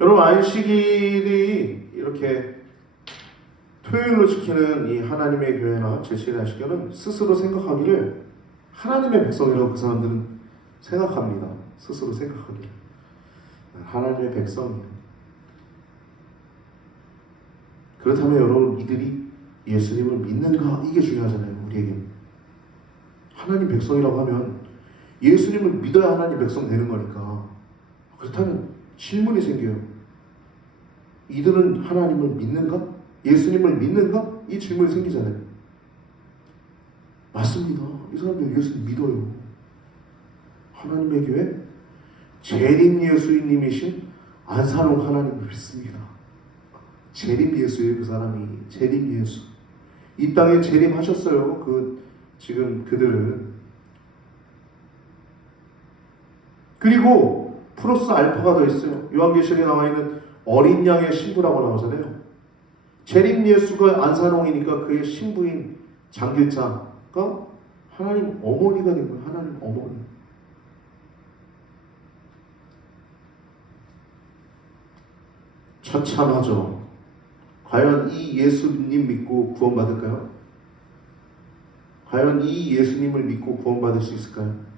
여러분 안식일이 이렇게 토요일로 지키는 이 하나님의 교회나 제시의 안식일은 스스로 생각하기를 하나님의 백성이라고 그 사람들은 생각합니다. 스스로 생각하기를 하나님의 백성이에요. 그렇다면 여러분 이들이 예수님을 믿는가 이게 중요하잖아요 우리에게 하나님 백성이라고 하면 예수님을 믿어야 하나님 백성 되는 거니까 그렇다면 질문이 생겨요. 이들은 하나님을 믿는가? 예수님을 믿는가? 이 질문이 생기잖아요. 맞습니다. 이 사람들 예수님 믿어요. 하나님의 교회? 재림 예수님이신 안산홍 하나님을 믿습니다. 재림 예수예요 그 사람이. 재림 예수. 이 땅에 재림하셨어요 그 지금 그들은. 그리고 플러스 알파가 더 있어요. 요한계시록에 나와 있는 어린 양의 신부라고 나오잖아요. 재림 예수가 안산홍이니까 그의 신부인 장길자가 하나님 어머니가 된 거예요. 하나님 어머니. 처참하죠. 과연 이 예수님 믿고 구원받을까요? 과연 이 예수님을 믿고 구원받을 수 있을까요?